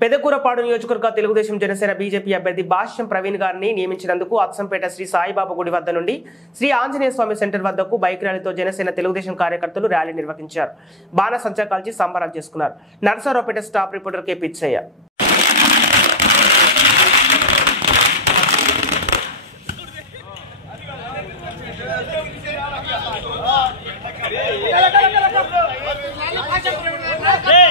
పెదకూరపాడు నియోజకవర్గ తెలుగుదేశం జనసేన బీజేపీ అభ్యర్థి భాష్యం ప్రవీణ్ గారిని నియమించినందుకు అచ్చంపేట శ్రీ సాయిబాబా గుడి వద్ద నుండి శ్రీ ఆంజనేయ స్వామి సెంటర్ వద్దకు బైక్ ర్యాలీతో జనసేన తెలుగుదేశం కార్యకర్తలు ర్యాలీ నిర్వహించారు. బాణసంచా కాల్చి సంబరాలు చేసుకున్నారు. Narasaraopet staff reporter K Pichaiah. Hey!